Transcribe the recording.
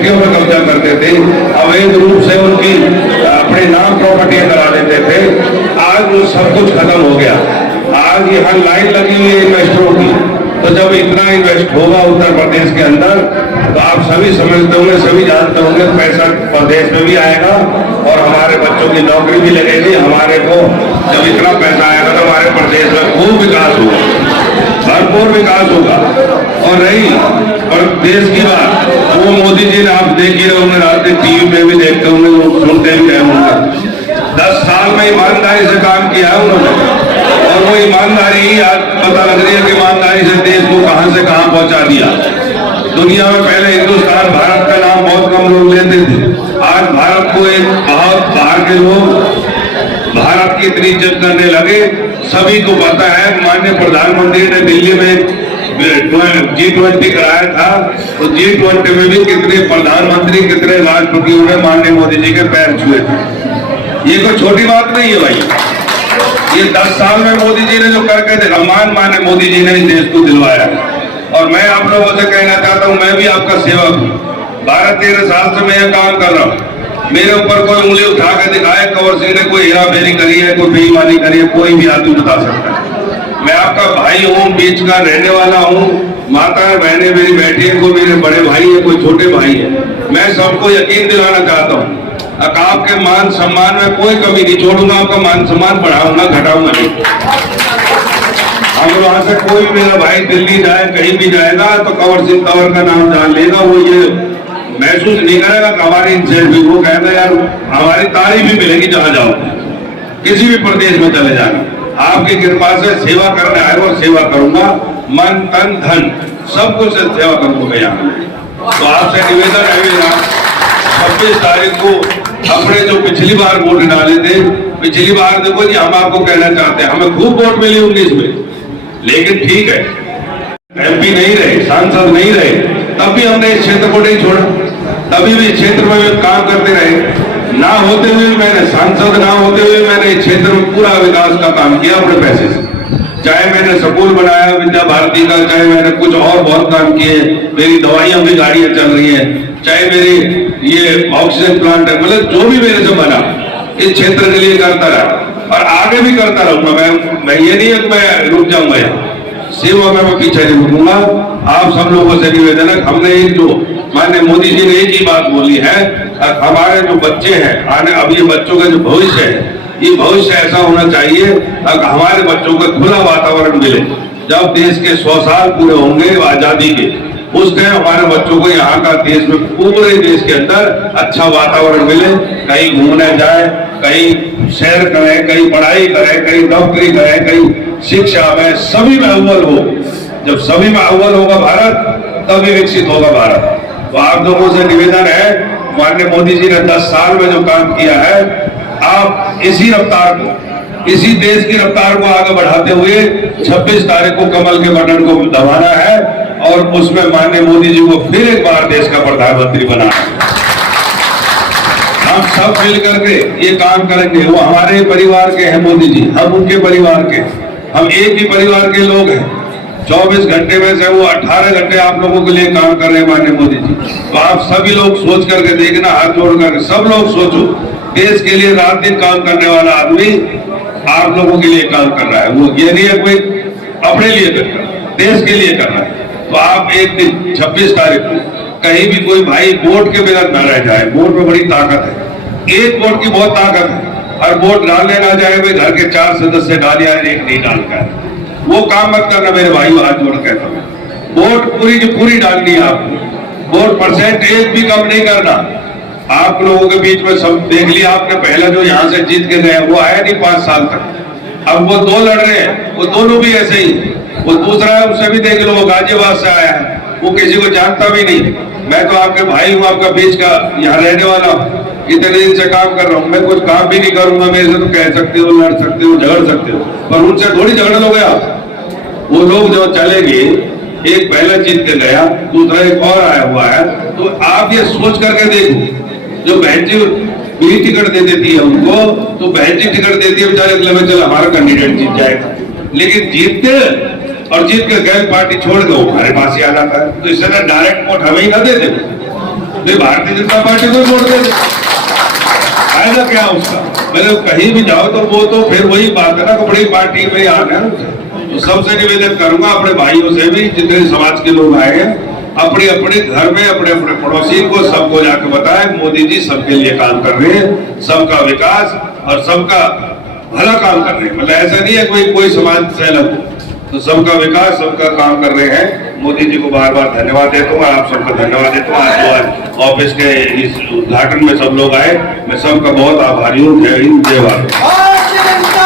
फैक्ट्रियों पर कब्जा करते थे, अवैध रूप से उनकी अपने नाम प्रॉपर्टी करा लेते थे। आज वो सब कुछ खत्म हो गया। आज यहाँ लाइन लगी हुई है इन्वेस्टरों की। तो जब इतना इन्वेस्ट होगा उत्तर प्रदेश के अंदर, तो आप सभी समझते होंगे, सभी जानते होंगे, पैसा प्रदेश में भी आएगा और हमारे बच्चों की नौकरी भी लगेगी। हमारे को जब इतना पैसा आएगा तो हमारे प्रदेश में खूब विकास होगा, भरपूर विकास होगा। और रही और देश की बात, वो मोदी जी ने आप देख ही रहे होंगे, रात टीवी पे भी देखते होंगे, लोग सुनते भी रहे होंगे। 10 साल में ईमानदारी से काम किया है उन्होंने, और वो ईमानदारी ही आज पता लग रही है कि ईमानदारी से देश को कहां से कहां पहुंचा दिया। दुनिया में पहले हिंदुस्तान, भारत का नाम बहुत कम लोग लेते थे। आज भारत को एक बहुत बाहर के लोग भारत की इतनी इज्जत करने लगे। सभी को पता है, माननीय प्रधानमंत्री ने दिल्ली में G20 कराया था, तो G20 में भी कितने प्रधानमंत्री, कितने राष्ट्रपतियों ने माननीय मोदी जी के पैर छुए थे। ये कोई छोटी बात नहीं है भाई। ये 10 साल में मोदी जी ने जो करके देखा, माननीय मोदी जी ने इस देश को दिलवाया। और मैं आप लोगों से कहना चाहता हूं, मैं भी आपका सेवक हूं। 12-13 साल से मैं यह काम कर रहा हूं। मेरे ऊपर कोई उंगली उठा के दिखाए कंवर सिंह ने कोई हेराफेरी करी है, कोई बेईमानी करी है, कोई भी आदमी बता सकता है। मैं आपका भाई हूँ, बीच का रहने वाला हूँ। माता बहनें मेरी बैठी है, कोई मेरे बड़े भाई है, कोई छोटे भाई है। मैं सबको यकीन दिलाना चाहता हूँ, आपके मान सम्मान में कोई कमी नहीं छोड़ूंगा। आपका मान सम्मान बढ़ाऊंगा, घटाऊंगा नहीं। अगर वहां से कोई मेरा भाई दिल्ली जाए, कहीं भी जाएगा, तो कंवर सिंह तंवर का नाम जान लेगा। वो ये महसूस नहीं करेगा कि हमारी इनसे भी, वो कहेगा यार हमारी तारीफ भी मिलेगी जहां जाओ, किसी भी प्रदेश में चले जाना। आपकी कृपा से सेवा करने आए और सेवा करूंगा, मन तन धन सब कुछ से सेवा करूंगा मैं यहाँ। तो आपसे निवेदन है मेरा, 26 तारीख को अपने जो पिछली बार वोट डाले थे, पिछली बार देखो जी, हम आपको कहना चाहते हैं, हमें खूब वोट मिली 19 में, लेकिन ठीक है MP नहीं रहे, सांसद नहीं रहे, तब भी हमने इस क्षेत्र को नहीं छोड़ा। तभी भी क्षेत्र में काम करते रहे। ना होते हुए मैंने, सांसद ना होते हुए मैंने इस क्षेत्र में पूरा विकास का काम किया अपने पैसे से। चाहे मैंने स्कूल बनाया विद्या भारती का, चाहे मैंने कुछ और बहुत काम किए, मेरी दवाइयां भी गाड़ियां चल रही हैं, चाहे मेरी ये ऑक्सीजन प्लांट है, मतलब जो भी मेरे से बना इस क्षेत्र के लिए करता रहा और आगे भी करता रहूंगा। मैं ये नहीं है कि मैं रुक जाऊंगा यहाँ, सेवा में मैं पीछे नहीं रुकूंगा। आप सब लोगों से निवेदन है, हमने एक जो माननीय मोदी जी ने एक ही बात बोली है, हमारे जो बच्चे हैं आने, अब ये बच्चों का जो भविष्य है, ये भविष्य ऐसा होना चाहिए हमारे बच्चों को खुला वातावरण मिले। जब देश के 100 साल पूरे होंगे आजादी के, उस टाइम हमारे बच्चों को यहाँ का देश में, पूरे देश के अंदर अच्छा वातावरण मिले, कहीं घूमने जाए, कहीं सैर करें, कहीं पढ़ाई करें, कहीं नौकरी करें, कहीं शिक्षा में, सभी में अव्वल हो। जब सभी में अव्वल होगा भारत, तभी विकसित होगा भारत। तो आप लोगों से निवेदन है, माननीय मोदी जी ने 10 साल में जो काम किया है, आप इसी रफ्तार को, इसी देश की रफ्तार को आगे बढ़ाते हुए 26 तारीख को कमल के बटन को दबाना है और उसमें माननीय मोदी जी को फिर एक बार देश का प्रधानमंत्री बनाना है। हम सब मिल करके ये काम करेंगे। वो हमारे परिवार के हैं मोदी जी, हम उनके परिवार के, हम एक ही परिवार के लोग हैं। 24 घंटे में से वो 18 घंटे आप लोगों के लिए काम कर रहे हैं माननीय मोदी जी। तो आप सभी लोग सोच करके देखना, हाथ जोड़ करके सब लोग सोचो, देश के लिए रात दिन काम करने वाला आदमी आप लोगों के लिए काम कर रहा है। वो ये नहीं है कोई अपने लिए कर रहा है, देश के लिए कर रहा है। तो आप एक दिन 26 तारीख को कहीं भी कोई भाई वोट के बिना न रह जाए। वोट में बड़ी ताकत है, एक वोट की बहुत ताकत है। और वोट डालने ना जाए भाई, घर के 4 सदस्य डालिया, एक नहीं डालता है, वो काम मत करना मेरे भाई, हाथ जोड़ कहता हूँ। वोट पूरी की पूरी डालनी है आपको, वोट परसेंट एक भी कम नहीं करना। आप लोगों के बीच में सब देख लिया आपने, पहला जो यहाँ से जीत के गए वो आया नहीं 5 साल तक। अब वो 2 लड़ रहे हैं, वो दोनों भी ऐसे ही। वो दूसरा है, उसे भी देख लो, वो गाजियाबाद से आया है, वो किसी को जानता भी नहीं। मैं तो आपके भाई हूँ, आपका बीच का यहाँ रहने वाला हूँ, इतने दिन से काम कर रहा हूँ। मैं कुछ काम भी नहीं करूंगा, मेरे से तो कह सकते हो, लड़ सकते हो, झगड़ सकते हो, पर उनसे थोड़ी झगड़ लोगे आप। वो लोग जो चलेंगे, एक पहले जीत के गया, दूसरा एक और आया हुआ है। तो आप ये सोच करके देखो, जो बहन जी भी टिकट दे देती है उनको, तो बहन जी टिकट देती है बेचारे, अगले चल हमारा कैंडिडेट जीत जाएगा। लेकिन जीतते और जीत के गैर पार्टी छोड़ दो, हमारे पास ही आ जाता है। तो इससे डायरेक्ट वोट हमें ही ना दे दे, वे भारतीय जनता पार्टी को वोट दे दे, फायदा क्या उसका। मतलब कहीं भी जाओ तो वो तो फिर वही बात है ना कि बड़ी पार्टी में आ गया। तो सबसे निवेदन करूंगा अपने भाइयों से भी, जितने समाज के लोग आए हैं, अपने अपने घर में अपने अपने पड़ोसी को सबको जाकर बताएं मोदी जी सबके लिए काम कर रहे हैं, सबका विकास और सबका भला काम कर रहे हैं। मतलब ऐसा नहीं है कोई समाज से अलग, तो सबका विकास सबका काम कर रहे हैं। मोदी जी को बार बार धन्यवाद देता हूँ, आप सबका धन्यवाद देता हूँ। आज ऑफिस के इस उद्घाटन में सब लोग आए, मैं सबका बहुत आभारी हूँ। जय हिंद, जय भारत।